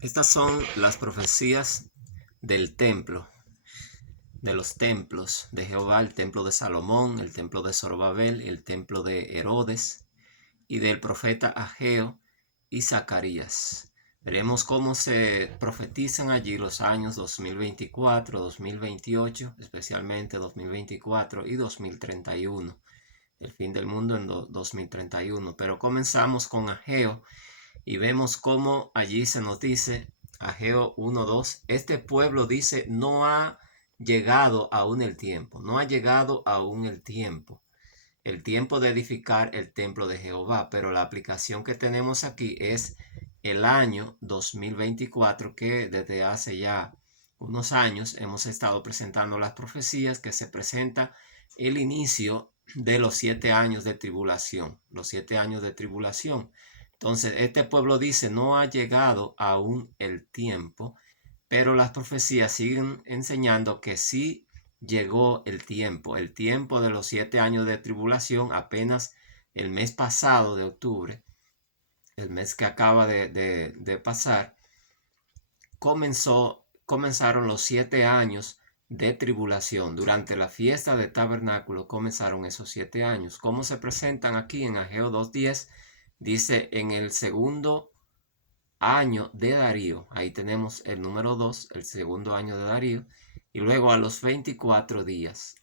Estas son las profecías del templo, de los templos de Jehová, el templo de Salomón, el templo de Zorobabel, el templo de Herodes y del profeta Ageo y Zacarías. Veremos cómo se profetizan allí los años 2024, 2028, especialmente 2024 y 2031. El fin del mundo en 2031. Pero comenzamos con Ageo y vemos cómo allí se nos dice, Ageo 1:2, este pueblo dice, no ha llegado aún el tiempo, no ha llegado aún el tiempo de edificar el templo de Jehová, pero la aplicación que tenemos aquí es el año 2024, que desde hace ya unos años hemos estado presentando las profecías que se presenta el inicio de los 7 años de tribulación, los 7 años de tribulación. Entonces, este pueblo dice, no ha llegado aún el tiempo, pero las profecías siguen enseñando que sí llegó el tiempo de los 7 años de tribulación. Apenas el mes pasado de octubre, el mes que acaba de pasar, comenzaron los 7 años de tribulación. Durante la fiesta de tabernáculo comenzaron esos 7 años. ¿Cómo se presentan aquí en Ageo 2:10? Dice, en el segundo año de Darío, ahí tenemos el número 2, el segundo año de Darío, y luego a los 24 días,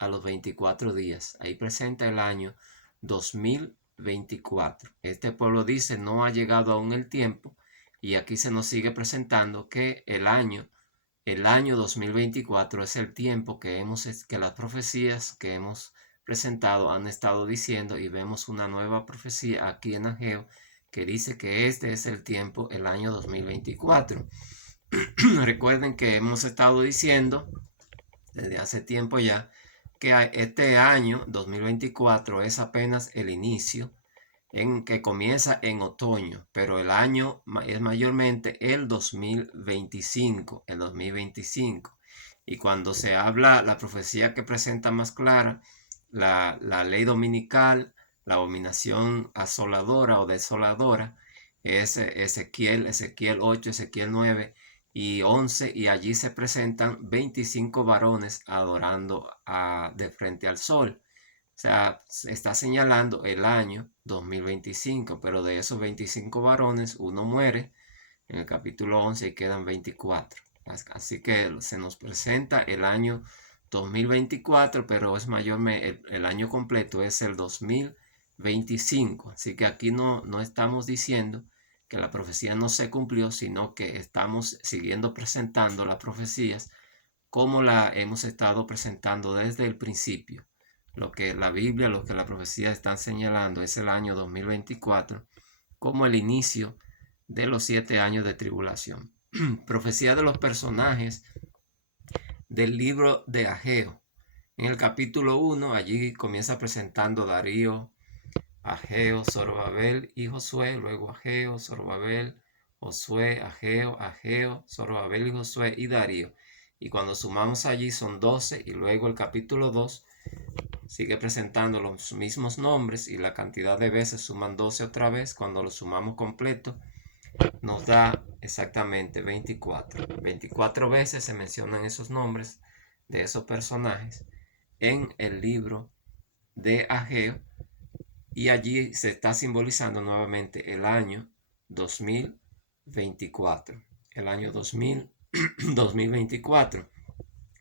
ahí presenta el año 2024. Este pueblo dice, no ha llegado aún el tiempo, y aquí se nos sigue presentando que el año 2024 es el tiempo que las profecías que hemos presentado han estado diciendo, y vemos una nueva profecía aquí en Ageo que dice que este es el tiempo, el año 2024. Recuerden que hemos estado diciendo desde hace tiempo ya que este año 2024 es apenas el inicio, en que comienza en otoño, pero el año es mayormente el 2025. Y cuando se habla, la profecía que presenta más clara, la ley dominical, la abominación asoladora o desoladora, es Ezequiel 8, Ezequiel 9 y 11, y allí se presentan 25 varones adorando de frente al sol. O sea, está señalando el año 2025, pero de esos 25 varones, uno muere en el capítulo 11 y quedan 24. Así que se nos presenta el año 2024, pero es mayormente el año completo es el 2025. Así que aquí no estamos diciendo que la profecía no se cumplió, sino que estamos siguiendo presentando las profecías como la hemos estado presentando desde el principio. Lo que la Biblia, lo que la profecía están señalando es el año 2024 como el inicio de los 7 años de tribulación. Profecía de los personajes del libro de Ageo. En el capítulo 1, allí comienza presentando Darío, Ageo, Zorobabel y Josué, luego Ageo, Zorobabel, Josué, Ageo, Zorobabel y Josué y Darío. Y cuando sumamos allí son 12, y luego el capítulo 2 sigue presentando los mismos nombres y la cantidad de veces suman 12 otra vez. Cuando lo sumamos completo nos da exactamente 24. 24 veces se mencionan esos nombres de esos personajes en el libro de Ageo, y allí se está simbolizando nuevamente el año 2024. El año 2024.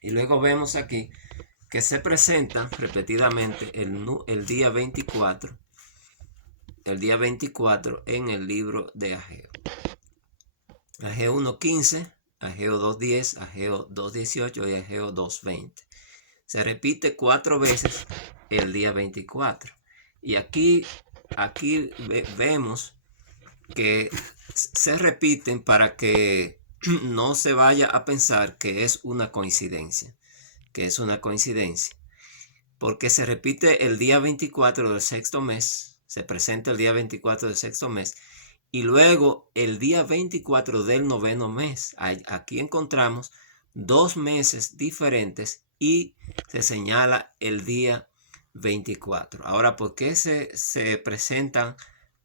Y luego vemos aquí que se presenta repetidamente el día 24. El día 24 en el libro de Ageo. Ageo 1:15, Ageo 2:10, Ageo 2:18 y Ageo 2:20. Se repite 4 veces el día 24. Y aquí vemos que se repiten para que no se vaya a pensar que es una coincidencia. Porque se repite el día 24 del sexto mes, se presenta el día 24 del sexto mes, y luego el día 24 del noveno mes. Aquí encontramos 2 meses diferentes y se señala el día 24. Ahora, ¿por qué se presentan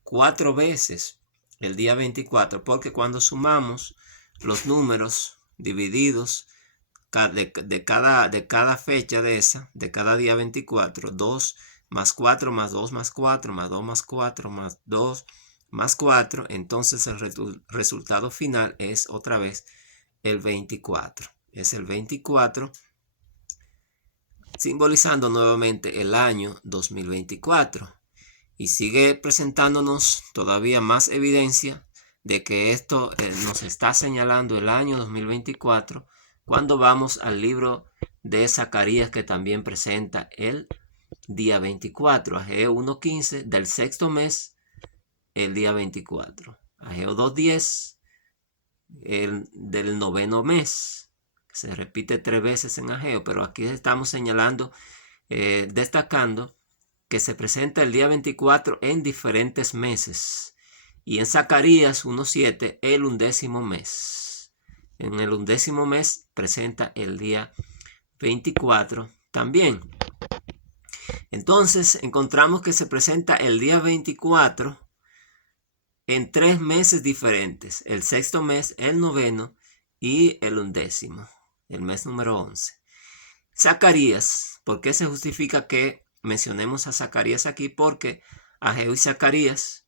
4 veces el día 24? Porque cuando sumamos los números divididos de cada fecha de cada día 24, 2 más 4 más 2 más 4 más 2 más 4 más 2 más 4, entonces el resultado final es otra vez el 24. Es el 24, simbolizando nuevamente el año 2024. Y sigue presentándonos todavía más evidencia de que esto nos está señalando el año 2024 cuando vamos al libro de Zacarías, que también presenta el día 24, Ageo 1.15 del sexto mes, el día 24, Ageo 2.10 del noveno mes. Se repite 3 veces en Ageo, pero aquí estamos señalando, destacando que se presenta el día 24 en diferentes meses. Y en Zacarías 1.7 el 11º mes. En el 11º mes presenta el día 24 también. Entonces encontramos que se presenta el día 24 en 3 meses diferentes: el sexto mes, el noveno y el 11º, el mes número 11. Zacarías, ¿por qué se justifica que mencionemos a Zacarías aquí? Porque Ageo y Zacarías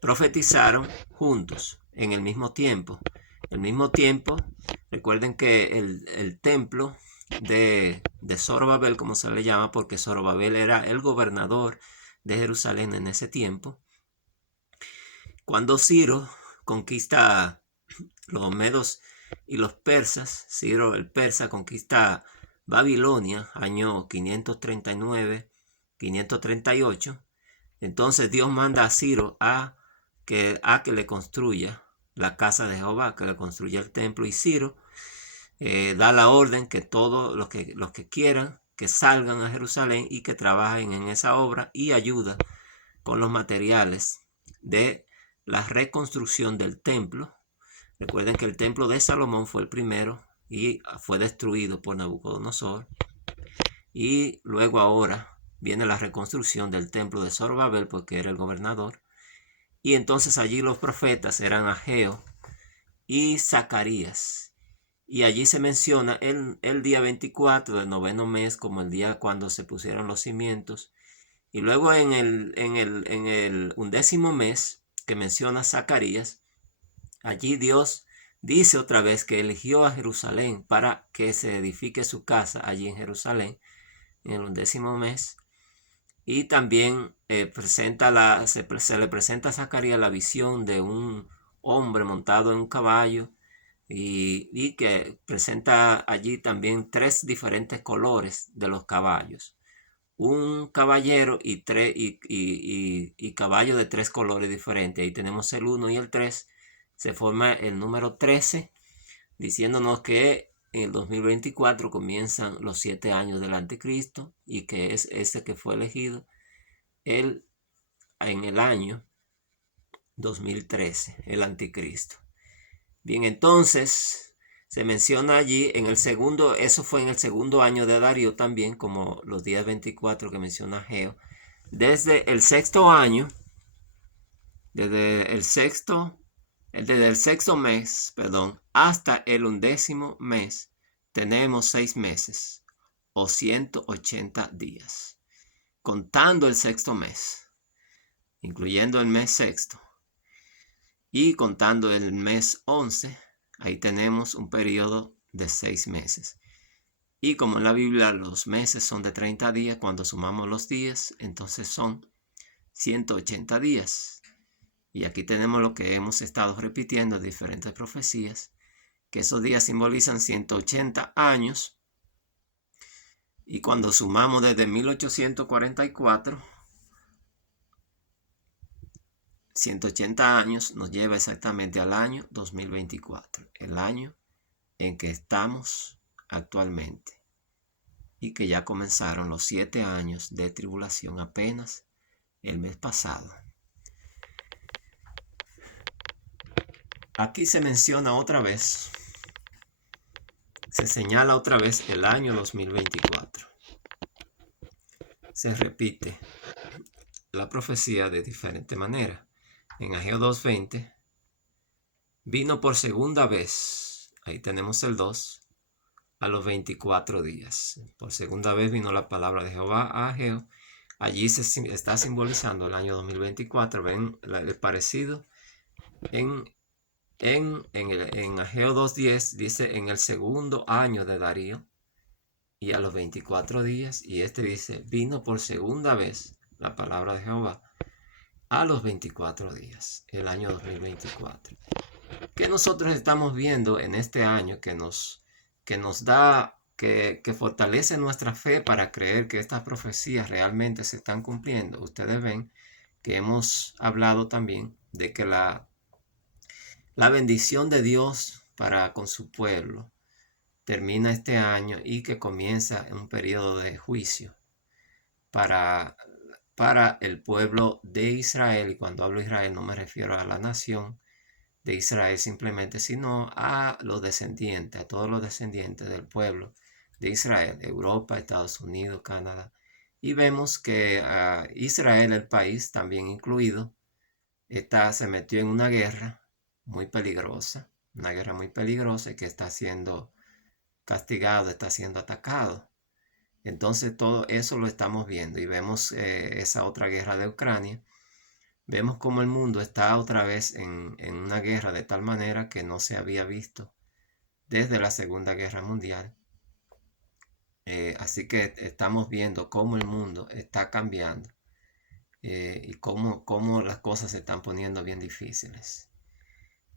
profetizaron juntos en el mismo tiempo. El mismo tiempo, recuerden que el templo de Zorobabel, como se le llama, porque Zorobabel era el gobernador de Jerusalén en ese tiempo. Cuando Ciro conquista los medos y los persas, Ciro el persa conquista Babilonia, año 539, 538. Entonces Dios manda a Ciro a que le construya la casa de Jehová, que le construya el templo. Y Ciro da la orden que todos los que quieran que salgan a Jerusalén y que trabajen en esa obra y ayuda con los materiales de la reconstrucción del templo. Recuerden que el templo de Salomón fue el primero y fue destruido por Nabucodonosor. Y luego ahora viene la reconstrucción del templo de Zorobabel, porque era el gobernador. Y entonces allí los profetas eran Ageo y Zacarías. Y allí se menciona el día 24 del noveno mes como el día cuando se pusieron los cimientos. Y luego en el 11º mes que menciona Zacarías, allí Dios dice otra vez que eligió a Jerusalén para que se edifique su casa allí en Jerusalén en el 11º mes. Y también se le presenta a Zacarías la visión de un hombre montado en un caballo y que presenta allí también 3 diferentes colores de los caballos. Un caballero y caballo de 3 colores diferentes. Ahí tenemos el 1 y el 3. Se forma el número 13, diciéndonos que en el 2024 comienzan los 7 años del anticristo y que es ese que fue elegido en el año 2013, el anticristo. Bien, entonces se menciona allí en el segundo, eso fue en el segundo año de Darío también, como los días 24 que menciona Ageo. Desde el sexto año, desde el sexto mes, hasta el 11º mes, tenemos 6 meses o 180 días. Contando el sexto mes, incluyendo el mes sexto, y contando el mes 11, ahí tenemos un periodo de 6 meses. Y como en la Biblia los meses son de 30 días, cuando sumamos los días, entonces son 180 días. Y aquí tenemos lo que hemos estado repitiendo en diferentes profecías, que esos días simbolizan 180 años. Y cuando sumamos desde 1844, 180 años nos lleva exactamente al año 2024, el año en que estamos actualmente, y que ya comenzaron los 7 años de tribulación apenas el mes pasado. Aquí se menciona otra vez, se señala otra vez el año 2024. Se repite la profecía de diferente manera. En Ageo 2.20 vino por segunda vez, ahí tenemos el 2, a los 24 días. Por segunda vez vino la palabra de Jehová a Ageo. Allí se está simbolizando el año 2024. Ven el parecido. En Ageo 2.10 dice en el segundo año de Darío y a los 24 días. Y este dice, vino por segunda vez la palabra de Jehová a los 24 días, el año 2024. ¿Qué nosotros estamos viendo en este año que nos da, que fortalece nuestra fe para creer que estas profecías realmente se están cumpliendo? Ustedes ven que hemos hablado también de que la bendición de Dios para con su pueblo termina este año y que comienza un periodo de juicio para el pueblo de Israel. Y cuando hablo de Israel no me refiero a la nación de Israel simplemente, sino a los descendientes, a todos los descendientes del pueblo de Israel, Europa, Estados Unidos, Canadá. Y vemos que Israel, el país también incluido, se metió en una guerra muy peligrosa, y que está siendo castigado, está siendo atacado. Entonces todo eso lo estamos viendo y vemos esa otra guerra de Ucrania. Vemos como el mundo está otra vez en una guerra de tal manera que no se había visto desde la Segunda Guerra Mundial. Así que estamos viendo cómo el mundo está cambiando y cómo las cosas se están poniendo bien difíciles.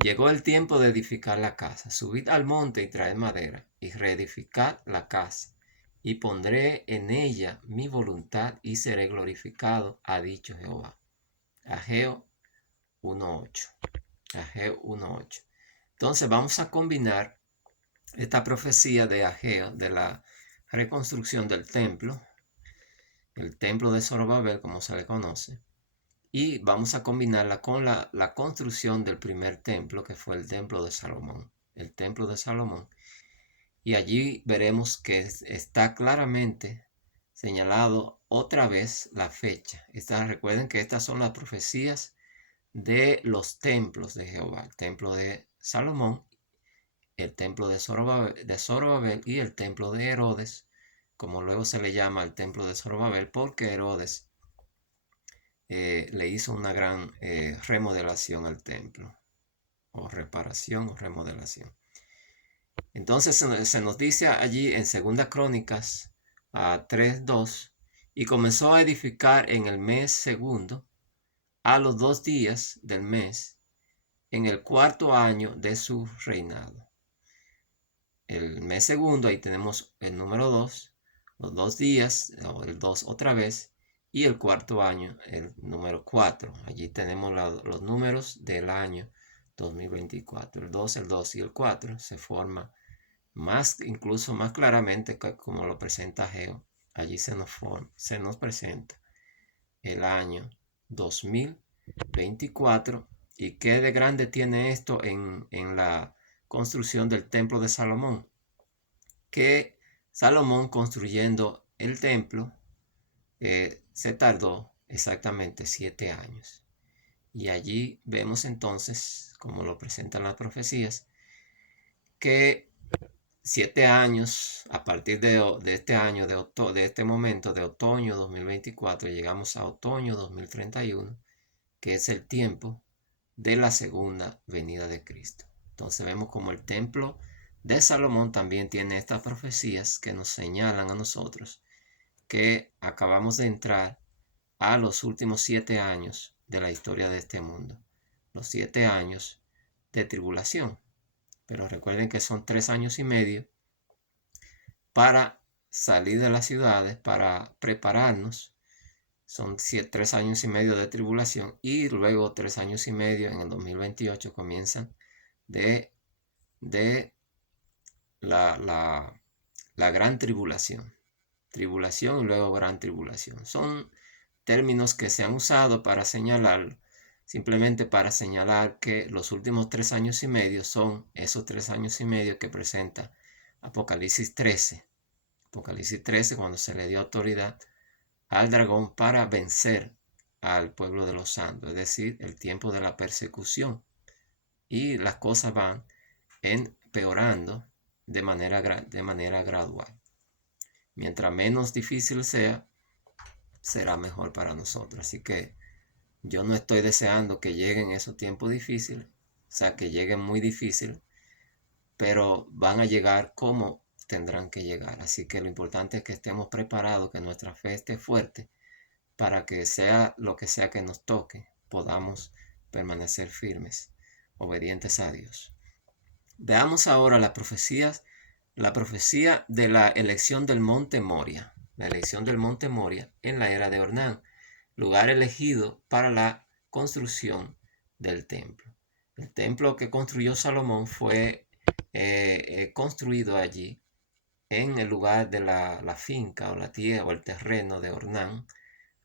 Llegó el tiempo de edificar la casa. Subid al monte y traed madera y reedificad la casa. Y pondré en ella mi voluntad y seré glorificado, ha dicho Jehová. Ageo 1.8. Ageo 1.8. Entonces vamos a combinar esta profecía de Ageo, de la reconstrucción del templo, el templo de Zorobabel, como se le conoce, y vamos a combinarla con la construcción del primer templo, que fue el templo de Salomón. El templo de Salomón. Y allí veremos que está claramente señalado otra vez la fecha. Recuerden que estas son las profecías de los templos de Jehová. El templo de Salomón, el templo de Zorobabel y el templo de Herodes, como luego se le llama el templo de Zorobabel, porque Herodes le hizo una gran remodelación al templo, o reparación o remodelación. Entonces se nos dice allí en 2 Crónicas 3:2, y comenzó a edificar en el mes segundo, a los 2 días del mes, en el cuarto año de su reinado. El mes segundo, ahí tenemos el número 2, los 2 días, o el 2 otra vez, y el cuarto año, el número 4. Allí tenemos los números del año 2024. El 2, el 2 y el 4 se forma incluso más claramente como lo presenta Ageo. Allí se nos presenta el año 2024. ¿Y qué de grande tiene esto en la construcción del templo de Salomón? Que Salomón, construyendo el templo, se tardó exactamente 7 años. Y allí vemos entonces, como lo presentan las profecías, que 7 años, a partir de este año, de este momento de otoño 2024, llegamos a otoño 2031, que es el tiempo de la segunda venida de Cristo. Entonces vemos como el templo de Salomón también tiene estas profecías que nos señalan a nosotros que acabamos de entrar a los últimos 7 años de la historia de este mundo. Los 7 años de tribulación. Pero recuerden que son 3 años y medio para salir de las ciudades, para prepararnos. Son 3 años y medio de tribulación y luego 3 años y medio en el 2028 comienzan de la gran tribulación. Tribulación y luego gran tribulación. Son términos que se han usado para señalar, simplemente para señalar que los últimos 3 años y medio son esos 3 años y medio que presenta Apocalipsis 13. Apocalipsis 13, cuando se le dio autoridad al dragón para vencer al pueblo de los santos, es decir, el tiempo de la persecución y las cosas van empeorando de manera gradual. Mientras menos difícil sea, será mejor para nosotros. Así que yo no estoy deseando que lleguen esos tiempos difíciles, o sea, que lleguen muy difíciles, pero van a llegar como tendrán que llegar. Así que lo importante es que estemos preparados, que nuestra fe esté fuerte, para que sea lo que sea que nos toque, podamos permanecer firmes, obedientes a Dios. Veamos ahora las profecías, la profecía de la elección del monte Moria, la elección del monte Moria en la era de Ornán, lugar elegido para la construcción del templo. El templo que construyó Salomón fue construido allí en el lugar de la finca o la tierra o el terreno de Ornán,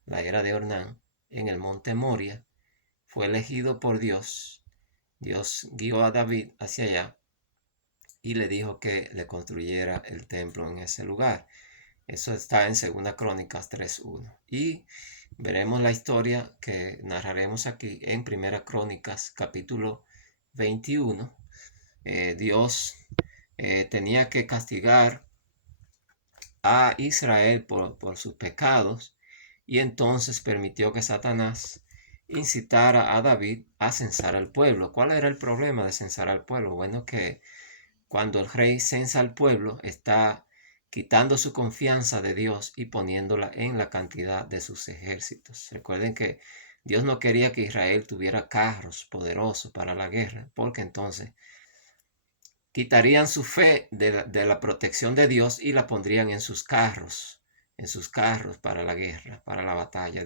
la era de Ornán, en el monte Moria. Fue elegido por Dios. Dios guió a David hacia allá y le dijo que le construyera el templo en ese lugar. Eso está en 2 Crónicas 3:1. Y veremos la historia que narraremos aquí en 1 Crónicas capítulo 21. Dios tenía que castigar a Israel por sus pecados, y entonces permitió que Satanás incitara a David a censar al pueblo. ¿Cuál era el problema de censar al pueblo? Bueno, que cuando el rey censa al pueblo, está quitando su confianza de Dios y poniéndola en la cantidad de sus ejércitos. Recuerden que Dios no quería que Israel tuviera carros poderosos para la guerra, porque entonces quitarían su fe de la protección de Dios y la pondrían en sus carros para la guerra, para la batalla.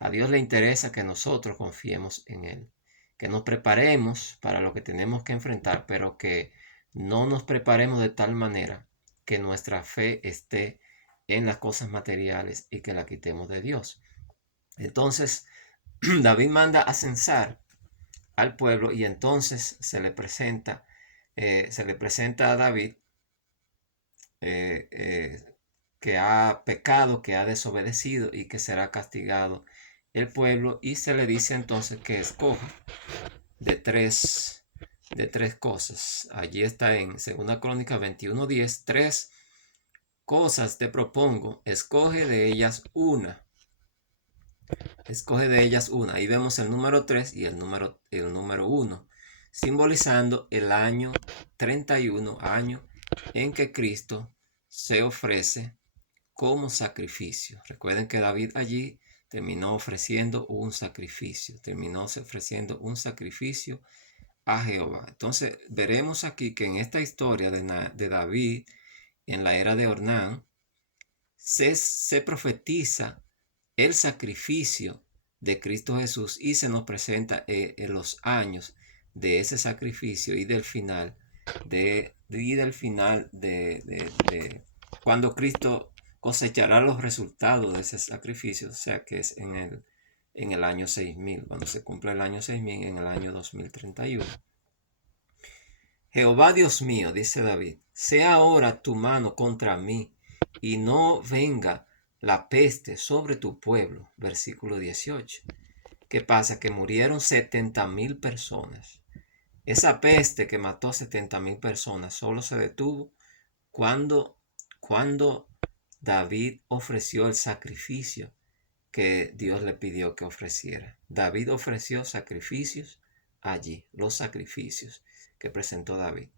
A Dios le interesa que nosotros confiemos en Él, que nos preparemos para lo que tenemos que enfrentar, pero que no nos preparemos de tal manera que nuestra fe esté en las cosas materiales y que la quitemos de Dios. Entonces, David manda a censar al pueblo y entonces se le presenta a David que ha pecado, que ha desobedecido y que será castigado el pueblo, y se le dice entonces que escoja de tres cosas. Allí está en 2 Crónicas 21:10. 3 cosas te propongo, escoge de ellas una. Escoge de ellas una. Ahí vemos el número 3 y el número 1, simbolizando el año 31, año en que Cristo se ofrece como sacrificio. Recuerden que David allí terminó ofreciendo un sacrificio. A Jehová. Entonces veremos aquí que en esta historia de David en la era de Ornán se profetiza el sacrificio de Cristo Jesús y se nos presenta en los años de ese sacrificio y del final de cuando Cristo cosechará los resultados de ese sacrificio, o sea que es en el año 6000, cuando se cumple el año 6000 en el año 2031. Jehová Dios mío, dice David, sea ahora tu mano contra mí y no venga la peste sobre tu pueblo. Versículo 18. ¿Qué pasa? Que murieron 70,000 personas. Esa peste que mató 70,000 personas solo se detuvo cuando David ofreció el sacrificio que Dios le pidió que ofreciera. David ofreció sacrificios allí, los sacrificios que presentó David.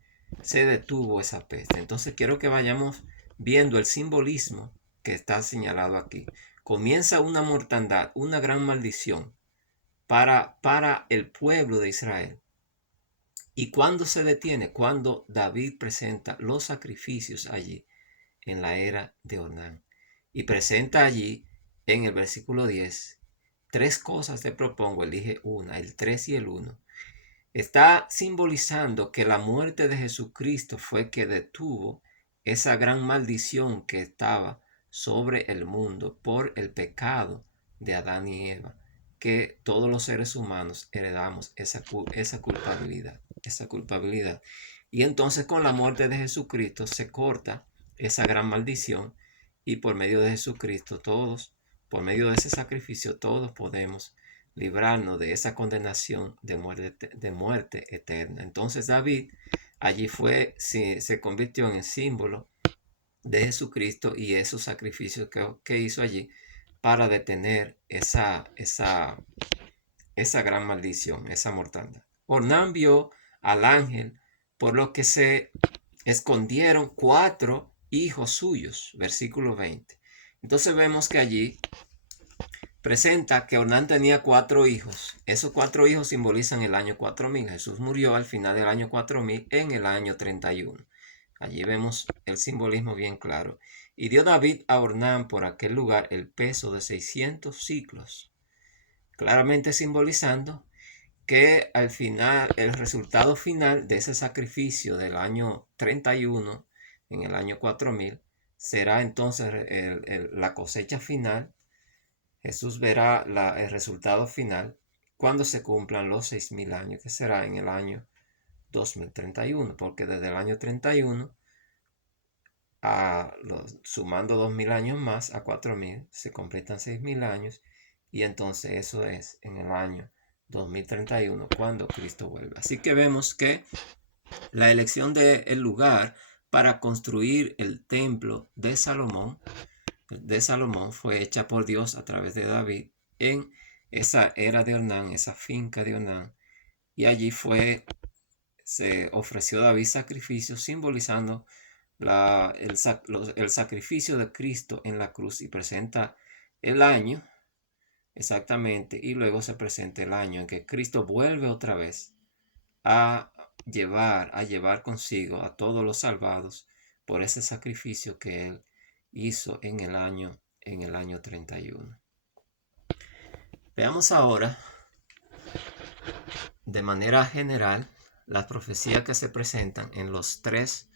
Se detuvo esa peste. Entonces quiero que vayamos viendo el simbolismo que está señalado aquí. Comienza una mortandad, una gran maldición para el pueblo de Israel. ¿Y cuándo se detiene? Cuando David presenta los sacrificios allí en la era de Onán. Y presenta allí en el versículo 10, 3 cosas te propongo, elige una, el 3 y el 1. Está simbolizando que la muerte de Jesucristo fue que detuvo esa gran maldición que estaba sobre el mundo por el pecado de Adán y Eva, que todos los seres humanos heredamos esa culpabilidad. Y entonces con la muerte de Jesucristo se corta esa gran maldición, y por medio de Jesucristo por medio de ese sacrificio, todos podemos librarnos de esa condenación de muerte eterna. Entonces David allí se convirtió en el símbolo de Jesucristo y esos sacrificios que hizo allí para detener esa gran maldición, esa mortandad. Ornán vio al ángel, por lo que se escondieron 4 hijos suyos, versículo 20. Entonces vemos que allí presenta que Ornán tenía 4 hijos. Esos 4 hijos simbolizan el año 4000. Jesús murió al final del año 4000 en el año 31. Allí vemos el simbolismo bien claro. Y dio David a Ornán por aquel lugar el peso de 600 ciclos, claramente simbolizando que al final, el resultado final de ese sacrificio del año 31, en el año 4000, será entonces la cosecha final. Jesús verá el resultado final cuando se cumplan los 6000 años, que será en el año 2031, porque desde el año 31, sumando 2000 años más a 4000, se completan 6000 años, y entonces eso es en el año 2031 cuando Cristo vuelve. Así que vemos que la elección del lugar para construir el templo de Salomón fue hecha por Dios a través de David en esa era de Ornán, esa finca de Ornán, y allí se ofreció David sacrificio simbolizando el sacrificio de Cristo en la cruz, y presenta el año exactamente, y luego se presenta el año en que Cristo vuelve otra vez a llevar consigo a todos los salvados por ese sacrificio que él hizo en el año 31. Veamos ahora de manera general las profecías que se presentan en los tres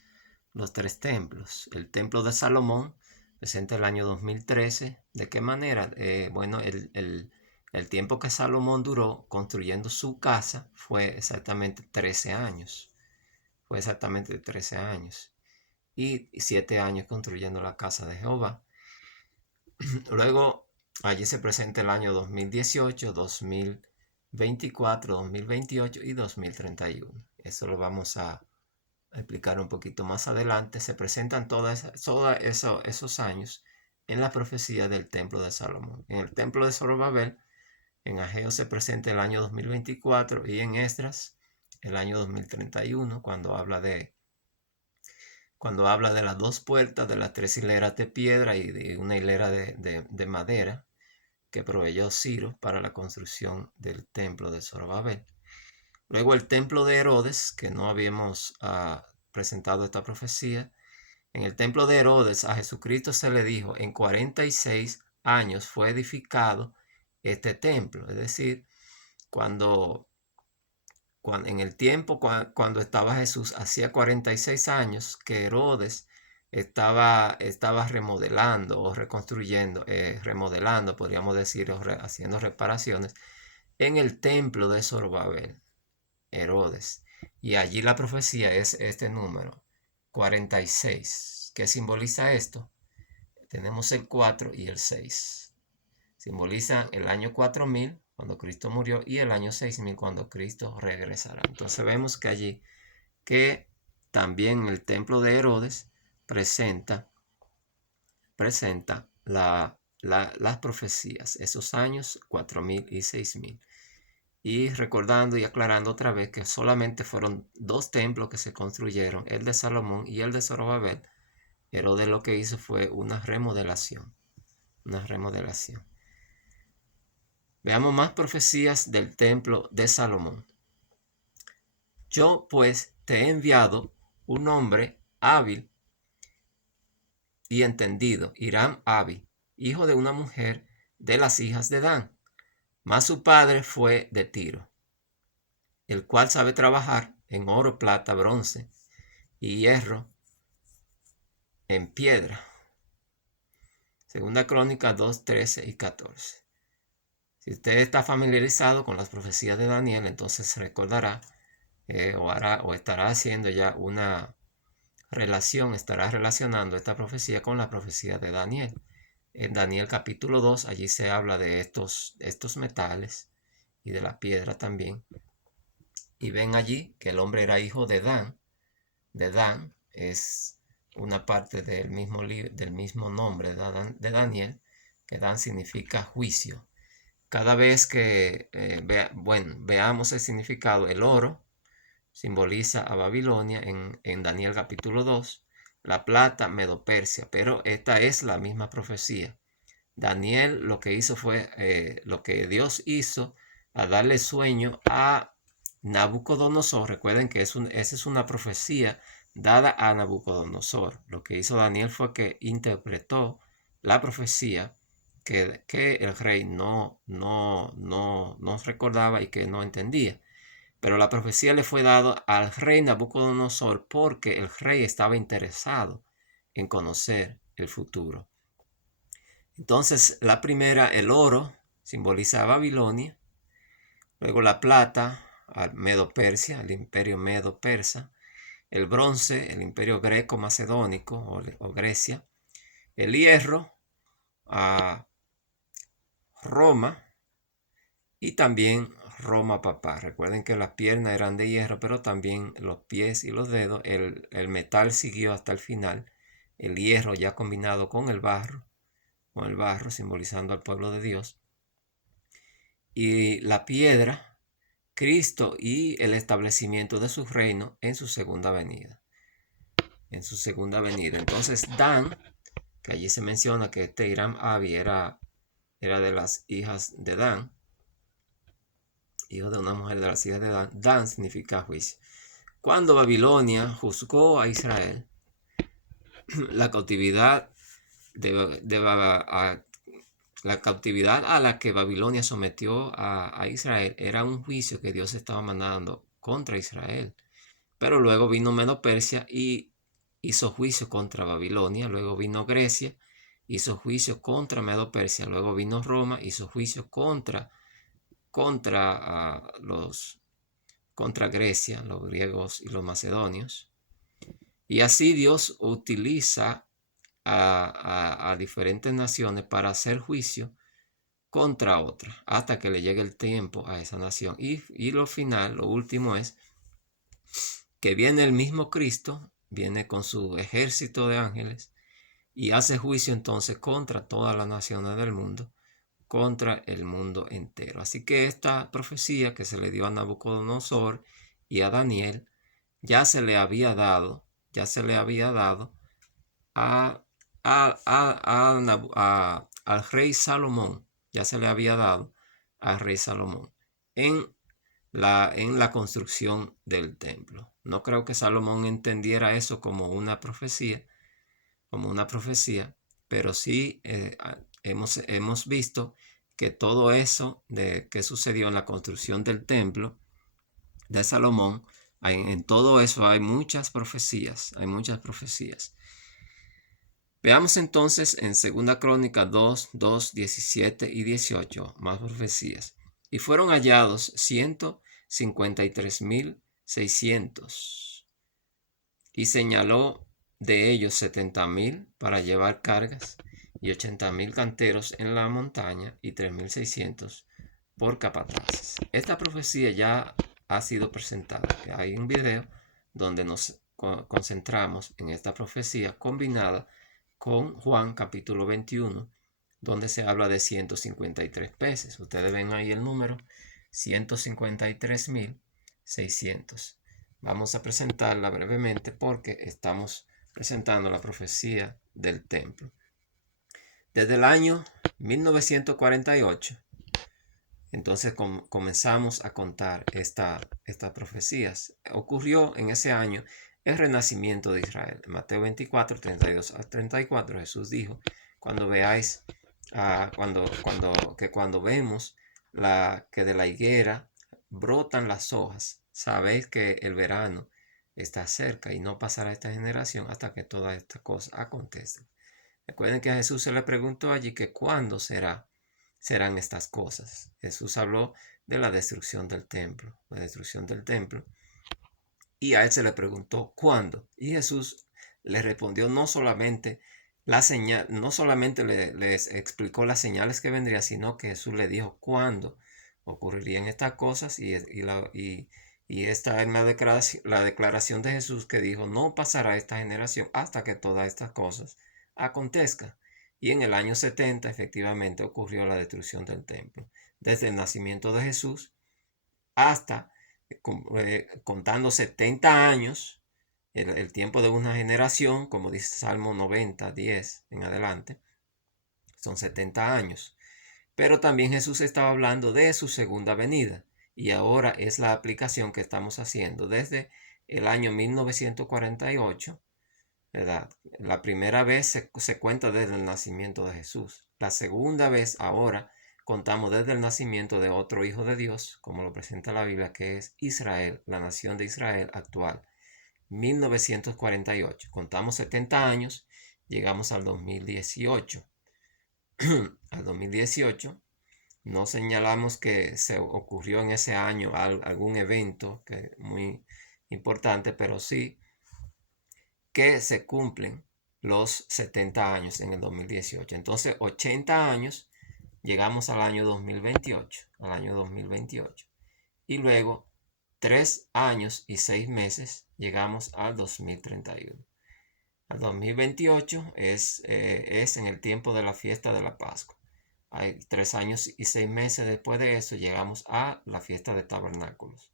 templos. El templo de Salomón presenta el año 2013. ¿De qué manera? Bueno, el tiempo que Salomón duró construyendo su casa fue exactamente 13 años. Fue exactamente 13 años. Y 7 años construyendo la casa de Jehová. Luego, allí se presenta el año 2018, 2024, 2028 y 2031. Eso lo vamos a explicar un poquito más adelante. Se presentan todos esos años en la profecía del templo de Salomón. En el templo de Zorobabel, en Ageo se presenta el año 2024, y en Esdras el año 2031, cuando habla de las 2 puertas, de las 3 hileras de piedra y de una hilera de madera que proveyó Ciro para la construcción del templo de Zorobabel. Luego el templo de Herodes, que no habíamos presentado esta profecía. En el templo de Herodes a Jesucristo se le dijo: en 46 años fue edificado este templo. Es decir, cuando en el tiempo cuando estaba Jesús, hacía 46 años que Herodes estaba remodelando o reconstruyendo, remodelando, podríamos decir, haciendo reparaciones en el templo de Zorobabel, Herodes. Y allí la profecía es este número, 46. ¿Qué simboliza esto? Tenemos el 4 y el 6. Simbolizan el año 4000, cuando Cristo murió, y el año 6000, cuando Cristo regresará. Entonces vemos que allí, que también el templo de Herodes presenta las profecías, esos años 4000 y 6000. Y recordando y aclarando otra vez que solamente fueron 2 templos que se construyeron, el de Salomón y el de Zorobabel. Herodes lo que hizo fue una remodelación. Veamos más profecías del templo de Salomón. Yo pues te he enviado un hombre hábil y entendido, Hiram-Abi, hijo de una mujer de las hijas de Dan, mas su padre fue de Tiro, el cual sabe trabajar en oro, plata, bronce y hierro en piedra. Segunda Crónica 2, 13 y 14. Si usted está familiarizado con las profecías de Daniel, entonces recordará o estará haciendo ya una relación, estará relacionando esta profecía con la profecía de Daniel. En Daniel capítulo 2, allí se habla de estos metales y de la piedra también. Y ven allí que el hombre era hijo de Dan. De Dan es una parte del mismo nombre de Daniel, que Dan significa juicio. Cada vez que veamos el significado, el oro simboliza a Babilonia en Daniel capítulo 2, la plata Medo-Persia, pero esta es la misma profecía. Daniel lo que hizo fue lo que Dios hizo a darle sueño a Nabucodonosor. Recuerden que esa es una profecía dada a Nabucodonosor. Lo que hizo Daniel fue que interpretó la profecía que el rey no recordaba y que no entendía. Pero la profecía le fue dada al rey Nabucodonosor porque el rey estaba interesado en conocer el futuro. Entonces, la primera, el oro, simboliza a Babilonia. Luego la plata, al Medo-Persia, al imperio Medo-Persa. El bronce, el imperio greco-macedónico o Grecia. El hierro, a Roma. Y también Roma papá. Recuerden que las piernas eran de hierro, pero también los pies y los dedos. El metal siguió hasta el final. El hierro ya combinado con el barro, simbolizando al pueblo de Dios. Y la piedra, Cristo y el establecimiento de su reino en su segunda venida. Entonces Dan, que allí se menciona que este Hiram Abi era de las hijas de Dan, hijo de una mujer de las hijas de Dan. Dan significa juicio. Cuando Babilonia juzgó a Israel, la cautividad la cautividad a la que Babilonia sometió a Israel era un juicio que Dios estaba mandando contra Israel. Pero luego vino Medo-Persia y hizo juicio contra Babilonia. Luego vino Grecia, hizo juicio contra Medo-Persia. Luego vino Roma, hizo juicio contra Grecia, los griegos y los macedonios. Y así Dios utiliza a diferentes naciones para hacer juicio contra otra, hasta que le llegue el tiempo a esa nación. Y lo último es que viene el mismo Cristo, viene con su ejército de ángeles y hace juicio entonces contra todas las naciones del mundo, contra el mundo entero. Así que esta profecía que se le dio a Nabucodonosor y a Daniel ya se le había dado al rey Salomón, ya se le había dado al rey Salomón en la construcción del templo. No creo que Salomón entendiera eso como una profecía, pero sí hemos visto que todo eso que sucedió en la construcción del templo de Salomón, en todo eso hay muchas profecías. Veamos entonces en 2 Crónicas 2, 17 y 18 más profecías. Y fueron hallados 153,600. Y señaló de ellos 70,000 para llevar cargas y 80,000 canteros en la montaña y 3,600 por capataces. Esta profecía ya ha sido presentada. Hay un video donde nos concentramos en esta profecía combinada con Juan capítulo 21, donde se habla de 153 peces. Ustedes ven ahí el número 153,600. Vamos a presentarla brevemente porque estamos presentando la profecía del templo. Desde el año 1948, entonces comenzamos a contar estas profecías. Ocurrió en ese año el renacimiento de Israel. En Mateo 24, 32 a 34, Jesús dijo, cuando vemos que de la higuera brotan las hojas, sabéis que el verano está cerca y no pasará esta generación hasta que todas estas cosas acontezcan. Recuerden que a Jesús se le preguntó allí que cuándo serán estas cosas. Jesús habló de la destrucción del templo. Y a él se le preguntó cuándo. Y Jesús le respondió no solamente les explicó las señales que vendría, sino que Jesús le dijo cuándo ocurrirían estas cosas y esta es la declaración de Jesús que dijo, no pasará esta generación hasta que todas estas cosas acontezcan. Y en el año 70 efectivamente ocurrió la destrucción del templo. Desde el nacimiento de Jesús hasta contando 70 años, el tiempo de una generación, como dice Salmo 90, 10 en adelante, son 70 años. Pero también Jesús estaba hablando de su segunda venida. Y ahora es la aplicación que estamos haciendo desde el año 1948, ¿verdad? La primera vez se cuenta desde el nacimiento de Jesús. La segunda vez ahora contamos desde el nacimiento de otro hijo de Dios, como lo presenta la Biblia, que es Israel, la nación de Israel actual. 1948. Contamos 70 años, llegamos al 2018. Al 2018 no señalamos que se ocurrió en ese año algún evento que muy importante, pero sí que se cumplen los 70 años en el 2018. Entonces, 80 años, llegamos al año 2028, Y luego, 3 años y 6 meses, llegamos al 2031. Al 2028 es en el tiempo de la fiesta de la Pascua. Hay 3 años y 6 meses después de eso llegamos a la fiesta de tabernáculos.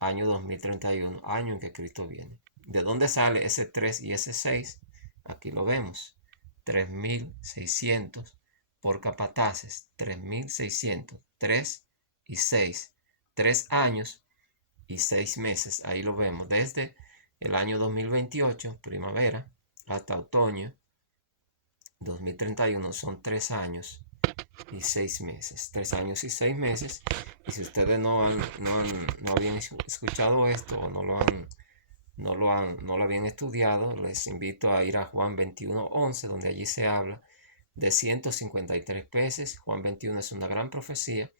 Año 2031, año en que Cristo viene. ¿De dónde sale ese 3 y ese 6? Aquí lo vemos. 3.600 por capataces. 3.600. 3 y 6. 3 años y 6 meses. Ahí lo vemos. Desde el año 2028, primavera, hasta otoño 2031 son 3 años y 6 meses. 3 años y 6 meses. Y si ustedes no habían escuchado esto o no lo habían estudiado, les invito a ir a Juan 21:11, donde allí se habla de 153 veces. Juan 21 es una gran profecía.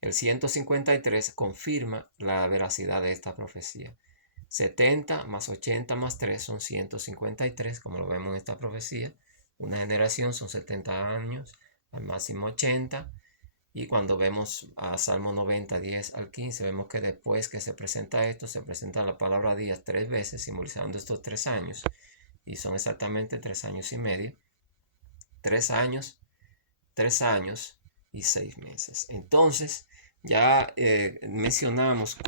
El 153 confirma la veracidad de esta profecía. 70 más 80 más 3 son 153, como lo vemos en esta profecía. Una generación son 70 años, al máximo 80. Y cuando vemos a Salmo 90, 10 al 15, vemos que después que se presenta esto, se presenta la palabra días 3 veces, simbolizando estos 3 años. Y son exactamente 3 años y medio. 3 años, 3 años y 6 meses. Entonces, ya mencionamos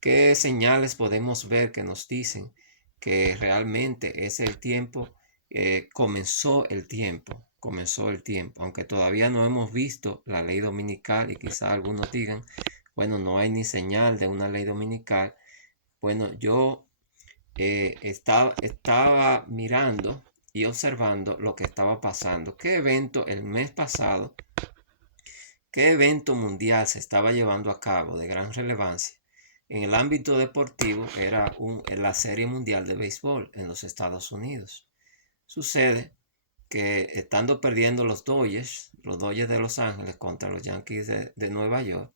qué señales podemos ver que nos dicen que realmente es el tiempo, comenzó el tiempo, aunque todavía no hemos visto la ley dominical y quizá algunos digan, bueno, no hay ni señal de una ley dominical. Bueno, yo estaba mirando y observando lo que estaba pasando. ¿Qué evento el mes pasado? ¿Qué evento mundial se estaba llevando a cabo de gran relevancia? En el ámbito deportivo era la Serie Mundial de Béisbol en los Estados Unidos. Sucede que estando perdiendo los Dodgers de Los Ángeles contra los Yankees de Nueva York,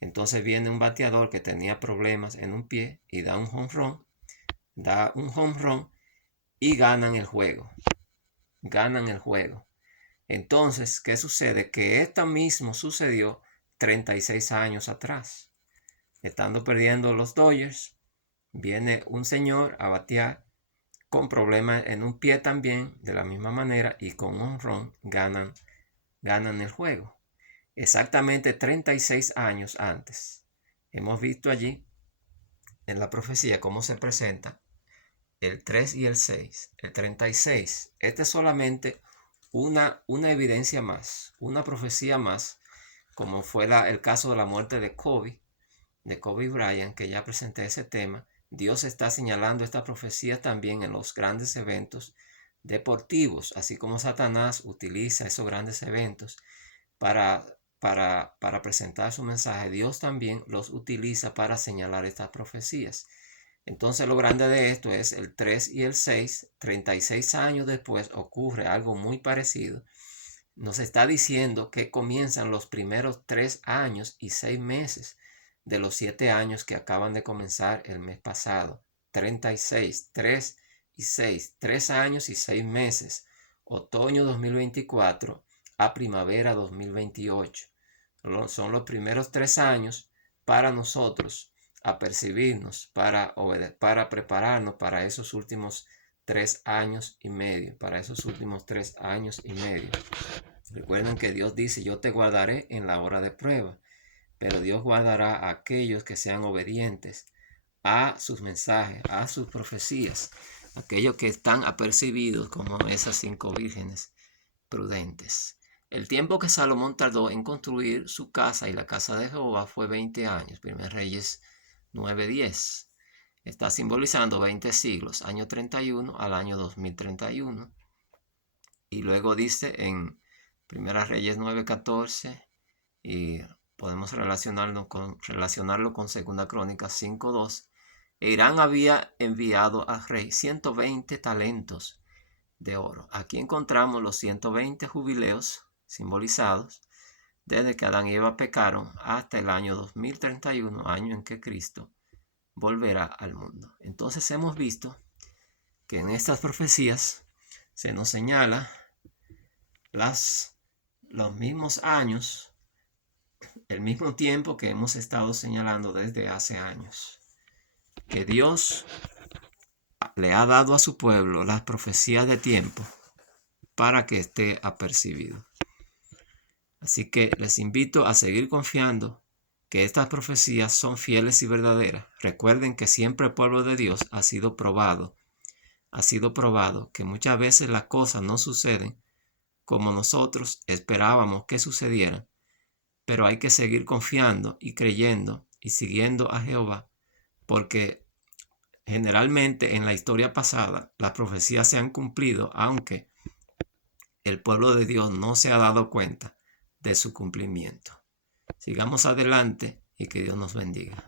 entonces viene un bateador que tenía problemas en un pie y da un home run y ganan el juego. Entonces, ¿qué sucede? Que esto mismo sucedió 36 años atrás. Estando perdiendo los Dodgers, viene un señor a batear con problemas en un pie también, de la misma manera, y con un run ganan el juego. Exactamente 36 años antes. Hemos visto allí en la profecía cómo se presenta el 3 y el 6. El 36. Este es solamente una evidencia más, una profecía más, como fue el caso de la muerte de Kobe Bryant, que ya presenté ese tema. Dios está señalando esta profecía también en los grandes eventos deportivos, así como Satanás utiliza esos grandes eventos para presentar su mensaje. Dios también los utiliza para señalar estas profecías. Entonces lo grande de esto es el 3 y el 6, 36 años después ocurre algo muy parecido. Nos está diciendo que comienzan los primeros 3 años y 6 meses de los 7 años que acaban de comenzar el mes pasado. 36, 3 y 6, 3 años y 6 meses. Otoño 2024 a primavera 2028. Son los primeros 3 años para nosotros apercibirnos, para prepararnos para esos últimos 3 años y medio, para esos últimos 3 años y medio. Recuerden que Dios dice, yo te guardaré en la hora de prueba, pero Dios guardará a aquellos que sean obedientes a sus mensajes, a sus profecías, aquellos que están apercibidos como esas 5 vírgenes prudentes. El tiempo que Salomón tardó en construir su casa y la casa de Jehová fue 20 años, 1 Reyes 9:10. Está simbolizando 20 siglos, año 31 al año 2031. Y luego dice en 1 Reyes 9:14, y podemos relacionarlo con 2 Crónicas 5:2. Irán había enviado al rey 120 talentos de oro. Aquí encontramos los 120 jubileos simbolizados desde que Adán y Eva pecaron hasta el año 2031, año en que Cristo volverá al mundo. Entonces hemos visto que en estas profecías se nos señala los mismos años, el mismo tiempo que hemos estado señalando desde hace años, que Dios le ha dado a su pueblo las profecías de tiempo para que esté apercibido. Así que les invito a seguir confiando que estas profecías son fieles y verdaderas. Recuerden que siempre el pueblo de Dios ha sido probado que muchas veces las cosas no suceden como nosotros esperábamos que sucedieran, pero hay que seguir confiando y creyendo y siguiendo a Jehová, porque generalmente en la historia pasada las profecías se han cumplido, aunque el pueblo de Dios no se ha dado cuenta de su cumplimiento. Sigamos adelante y que Dios nos bendiga.